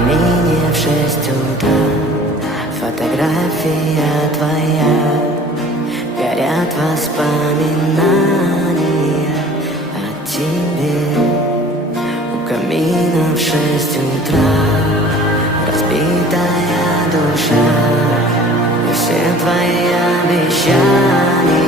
камине в 6 утра фотография твоя. Горят воспоминания о тебе. У камина в 6 утра разбитая душа, и все твои обещания